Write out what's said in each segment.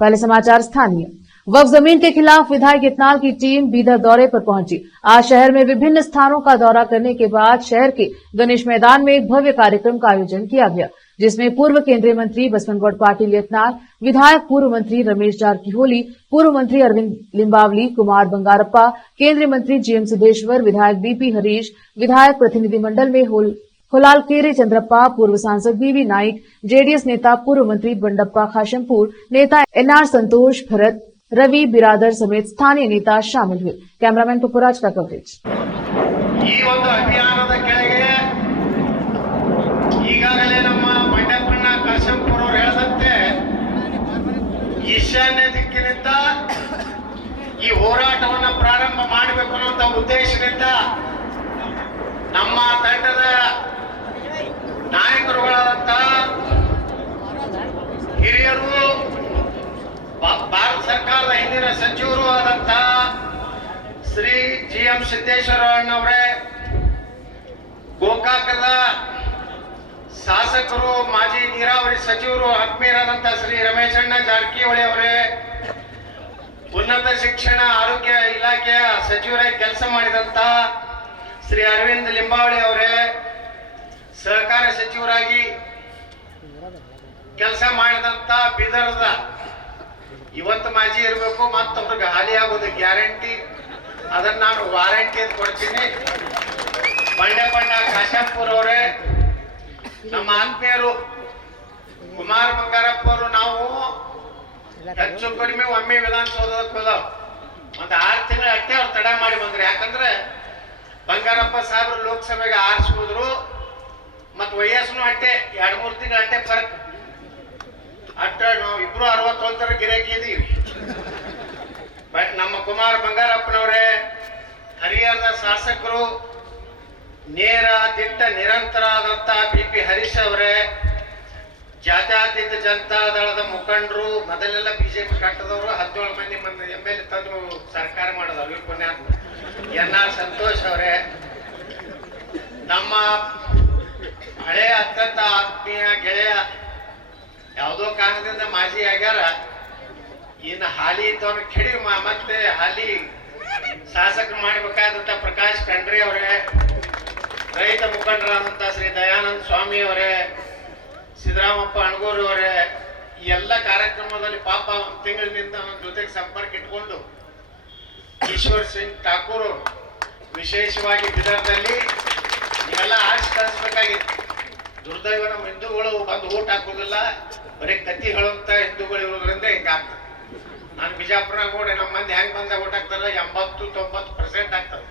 पहले समाचार स्थानीय। वक्फ जमीन के खिलाफ विधायक इतनाल की टीम बीदर दौरे पर पहुंची। आज शहर में विभिन्न स्थानों का दौरा करने के बाद शहर के गणेश मैदान में एक भव्य कार्यक्रम का आयोजन किया गया, जिसमें पूर्व केंद्रीय मंत्री बसवनगौड़ पाटिल यत्नाल, विधायक पूर्व मंत्री रमेश जारकीहोली, पूर्व मंत्री अरविंद लिंबावली, कुमार बंगारप्पा, केंद्रीय मंत्री जीएम सिद्धेश्वर, विधायक बीपी हरीश, विधायक प्रतिनिधिमंडल में होलालकेरे चंद्रप्पा, पूर्व सांसद बीवी नाइक, जेडीएस नेता पूर्व मंत्री बंडप्पा खाशमपुर, नेता एनआर संतोष, भरत, रवि बिरादर समेत स्थानीय नेता शामिल हुए। कैमरामैन पपुराज का कवरेज। अभियानದ ಕೆಳಗೆ ಈಗಾಗಲೇ ನಮ್ಮ ಬಂಡಪ್ಪಣ್ಣ ಕಾಶಂಪುರ ಅವರು ಹೇಳಿದಂತೆ ಈಶಾನ್ಯ ದಿಕ್ಕಿನಿಂದ ಈ ಹೋರಾಟವನ್ನು ಪ್ರಾರಂಭ ಮಾಡಬೇಕು ಅನ್ನೋ ಉದ್ದೇಶದಿಂದ ನಮ್ಮ ತಂಡದ ನಾಯಕರುಗಳಾದಂತ ಹಿರಿಯರು, ಭಾರತ ಸರ್ಕಾರದ ಹಿಂದಿನ ಸಚಿವರು ಆದಂತ ಶ್ರೀ ಜಿಎಂ ಸಿದ್ದೇಶ್ವರ ಅಣ್ಣವರೇ, ಗೋಕಾಕದ ಶಾಸಕರು, ಮಾಜಿ ನೀರಾವರಿ ಸಚಿವರು ಆತ್ಮೀಯರಾದಂತ ಶ್ರೀ ರಮೇಶ್ ಅಣ್ಣ ಜಾರಕಿಹೊಳಿ ಅವರೇ, ಉನ್ನತ ಶಿಕ್ಷಣ ಆರೋಗ್ಯ ಇಲಾಖೆಯ ಸಚಿವರಾಗಿ ಕೆಲಸ ಮಾಡಿದಂತ ಶ್ರೀ ಅರವಿಂದ್ ಲಿಂಬಾವಳಿ ಅವರೇ, ಸಹಕಾರ ಸಚಿವರಾಗಿ ಕೆಲಸ ಮಾಡಿದಂತ ಬೀದರ್ದ ಇವತ್ತು ಮಾಜಿ ಇರಬೇಕು, ಮತ್ತೊಬ್ರಿಗೆ ಹಾಲಿ ಆಗೋದು ಗ್ಯಾರಂಟಿ, ಅದನ್ನ ನಾನು ವಾರಂಟಿ ಅಂತ ಕೊಡ್ತೀನಿ. ಬಂಡೆಪಣ್ಣ ಕಾಶಂಪುರ ಅವರೇ, ನಮ್ಮ ಆತ್ಮೀಯರು ಕುಮಾರ್ ಬಂಗಾರಪ್ಪ ಅವರು, ನಾವು ಹೆಚ್ಚು ಕಡಿಮೆ ಒಮ್ಮೆ ವಿಧಾನಸೌಧಕ್ಕೆ ಹೋದವು. ಒಂದು 6 ತಿಂಗಳು ಅಟ್ಟೆ ಅವ್ರು ತಡ ಮಾಡಿ ಬಂದ್ರು. ಯಾಕಂದ್ರೆ ಬಂಗಾರಪ್ಪ ಸಾಹೇಬರು ಲೋಕಸಭೆಗೆ ಆರಿಸ್ಬೋದ್ರು, ಮತ್ ವಯಸ್ಸು ಅಟ್ಟೆ 2-3 ತಿಂಗಳು ಅಟ್ಟೆ ಫರ್ಕ್. ಅಟ್ಟ ನಾವು ಇಬ್ರು 61 ಗಿರಾಕಿ ಇದೀವಿ. ನಮ್ಮ ಕುಮಾರ್ ಬಂಗಾರಪ್ಪನವರೇ, ಹರಿಹರದ ಶಾಸಕರು, ನೇರ ದಿಟ್ಟ ನಿರಂತರ ಆದಂತ ಬಿಪಿ ಹರೀಶ್ ಅವರೇ, ಜಾತ್ಯತೀತ ಜನತಾ ದಳದ ಮುಖಂಡರು, ಮೊದಲೆಲ್ಲ ಬಿಜೆಪಿ ಕಟ್ಟದವರು, 17 ಮಂದಿ MLA ತಂದು ಸರ್ಕಾರ ಮಾಡೋದು ಪುಣ್ಯಾತ್ಮ ಎನ್ಆರ್ ಸಂತೋಷ್ ಅವರೇ, ನಮ್ಮ ಹಳೆಯ ಅತ್ಯಂತ ಆತ್ಮೀಯ ಗೆಳೆಯ, ಯಾವುದೋ ಕಾರಣದಿಂದ ಮಾಜಿ ಆಗ್ಯಾರ, ಇನ್ನು ಹಾಲಿ ಇದ್ದವ್ರ ಕೆಡಿ ಮತ್ತೆ ಹಾಲಿ ಶಾಸಕರು ಮಾಡಬೇಕಾದಂತ ಪ್ರಕಾಶ್ ಖಂಡ್ರೆ ಅವರೇ, ರೈತ ಮುಖಂಡರಾದಂತ ಶ್ರೀ ದಯಾನಂದ ಸ್ವಾಮಿ ಅವರೇ, ಸಿದ್ದರಾಮಪ್ಪ ಅಣಗೂರು ಅವರೇ, ಈ ಎಲ್ಲ ಕಾರ್ಯಕ್ರಮದಲ್ಲಿ ಪಾಪ 1 ತಿಂಗಳಿನಿಂದ ನನ್ನ ಜೊತೆಗೆ ಸಂಪರ್ಕ ಇಟ್ಕೊಂಡು ಈಶ್ವರ್ ಸಿಂಗ್ ಠಾಕೂರ್ ಅವರು ವಿಶೇಷವಾಗಿ ಬಿದರ್ದಲ್ಲಿ ಇವೆಲ್ಲ ಆರ್ಟ್ಸ್ ಕಳಿಸ್ಬೇಕಾಗಿತ್ತು. ದುರ್ದೈವ ನಮ್ಮ ಹಿಂದೂಗಳು ಬಂದು ಊಟ ಹಾಕೋದಿಲ್ಲ, ಬರೀ ಕತ್ತಿ ಹೇಳುವಂತ ಹಿಂದೂಗಳು ಇರೋದ್ರಿಂದ ಹಿಂಗಾಗ್ತದೆ. ನಾನು ಬಿಜಾಪುರನಾಗ ನೋಡಿ ನಮ್ಮ ಮಂದಿ ಹೆಂಗ್ ಬಂದ ಊಟ ಹಾಕ್ತಾರ, 80-90% ಆಗ್ತದೆ.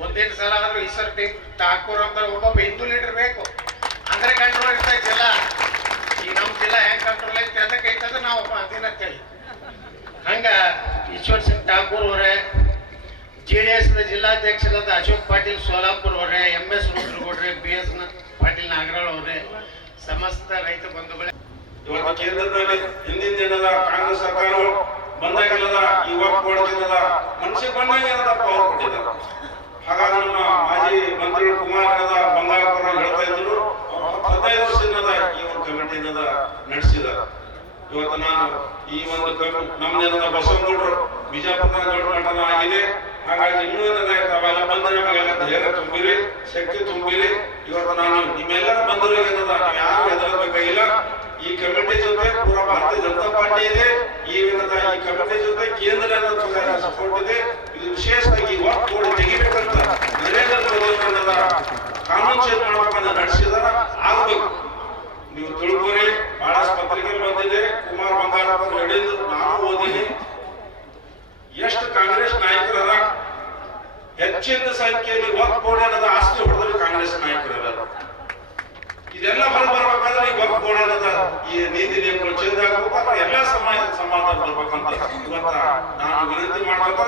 ಮುಂದಿನ ಸಲ ಆದ್ರೂ ಈಶ್ವರ್ ಸಿಂಗ್ ಠಾಕೂರ್ ಅಂತ ಒಬ್ಬೊಬ್ಬ ಹಿಂದೂ ಲೀಡರ್ ಬೇಕು, ಅಂದ್ರೆ ಕಂಟ್ರೋಲ್ ಇರ್ತೈತಿ ಜಿಲ್ಲಾ. ಈಗ ನಮ್ಮ ಜಿಲ್ಲಾ ಹೆಂಗ್ ಕಂಟ್ರೋಲ್ ಐತಿ ಅದಕ್ಕೆ ಐತದ ನಾವು ಅದೇನಂತೇಳಿ ಹಂಗ ಈಶ್ವರ್ ಸಿಂಗ್ ಠಾಕೂರ್ ಅವರೇ, JDS ಜಿಲ್ಲಾಧ್ಯಕ್ಷರಾದ ಅಶೋಕ್ ಪಾಟೀಲ್ ಸೋಲಾಪುರ್ ಅವರೇ, MS ರುದ್ರಗೌಡ್ರೆ, BS ಪಾಟೀಲ್ ನಾಗರಾಳ್ ಅವರೇ, ಸಮಸ್ತ ರೈತ ಬಂಧುಗಳೇ, ಇವತ್ತು ಕೇಂದ್ರದಲ್ಲಿ ಹಿಂದಿನ ದಿನದ ಕಾಂಗ್ರೆಸ್ ಸರ್ಕಾರಗಳು ಬಂದಾಗೆಲ್ಲದ ಈ ವಕ್ಫ್ ಬೋರ್ಡ್ಗಿಲ್ಲದ ಮನುಷ್ಯ ಬಂದಾಗೆಲ್ಲದಪ್ಪ ಅವ್ರು ಕೊಟ್ಟಿದ್ದಾರೆ. ಹಾಗಾಗಿ ನಮ್ಮ ಮಾಜಿ ಮಂತ್ರಿ ಕುಮಾರ್ ಬಂಗಾರಪುರ ಹೇಳ್ತಾ ಇದ್ರು, 15 ವರ್ಷದಿಂದ ಈ ಒಂದು ಕಮಿಟಿಯಿಂದ ನಡೆಸಿದ್ದಾರೆ. ಇವತ್ತು ನಾನು ಈ ಒಂದು ನಮ್ದೇನದ ಬಸವನಗೌಡರು ಬಿಜಾಪುರದ ದೊಡ್ಡ ಮಟ್ಟದ ಆಗಿದೆ. ಹಾಗಾಗಿ ಇನ್ನೂ ತಾವೆಲ್ಲ ಬಂದು ನಮಗೆಲ್ಲ ಧೈರ್ಯ ತುಂಬಿರಿ, ಶಕ್ತಿ ತುಂಬಿರಿ. ಇವತ್ತು ನಾನು ನಿಮ್ಮೆಲ್ಲರ ಬಂದರು ಏನದ ಯಾರು ಹೆದರಬೇಕಾಗಿಲ್ಲ. ಈ ಕಮಿಟಿ ಜೊತೆ ಪೂರ ಭಾರತೀಯ ಜನತಾ ಪಾರ್ಟಿ ಇದೆ. ಈ ಕಮಿಟಿ ಜೊತೆ ಕೇಂದ್ರ ಸಪೋರ್ಟ್ ಇದೆ. ಇದು ವಿಶೇಷವಾಗಿ ವಕ್ಫ್ ಬೋರ್ಡ್ ತೆಗಿಬೇಕಂತ ನರೇಂದ್ರ ಮೋದಿ ಕಾನೂನು ಚೇಂಜ್ ಮಾಡಬೇಕಂತ ನಡೆಸಿದಾರ, ಆಗ್ಬೇಕು. ನೀವು ತಿಳ್ಕೊರಿ, ಬಹಳಷ್ಟು ಪತ್ರಿಕೆಗಳು ಬಂದಿದೆ. ಕುಮಾರ್ ಬಂಗಾರಪ್ಪ ಹೇಳಿದ್ರು, ನಾನು ಓದಿನಿ. ಎಷ್ಟು ಕಾಂಗ್ರೆಸ್ ನಾಯಕರ ಹೆಚ್ಚಿನ ಸಂಖ್ಯೆಯಲ್ಲಿ ವಕ್ಫ್ ಬೋರ್ಡ್ ಅನ್ನೋದು ಆಸ್ತಿ ಹೊಡೆದ್ರೆ ಕಾಂಗ್ರೆಸ್ ನಾಯಕರ ಇದೆಲ್ಲ ಬರ್ಬೇಕಾದ್ರೆ ಈ ವಕ್ಫ್ ಬೋರ್ಡ್ ಅನ್ನೋದ ಈ ನೀತಿ ನಿಯಮಗಳು ಚೇಂಜ್ ಆಗಬೇಕು, ಎಲ್ಲ ಸಮಾಜ ಸಮಾಧಾನ ಬರ್ಬೇಕಂತ ಇವತ್ತ ನಾನು ವಿನಂತಿ ಮಾಡ್ಬೇಕು.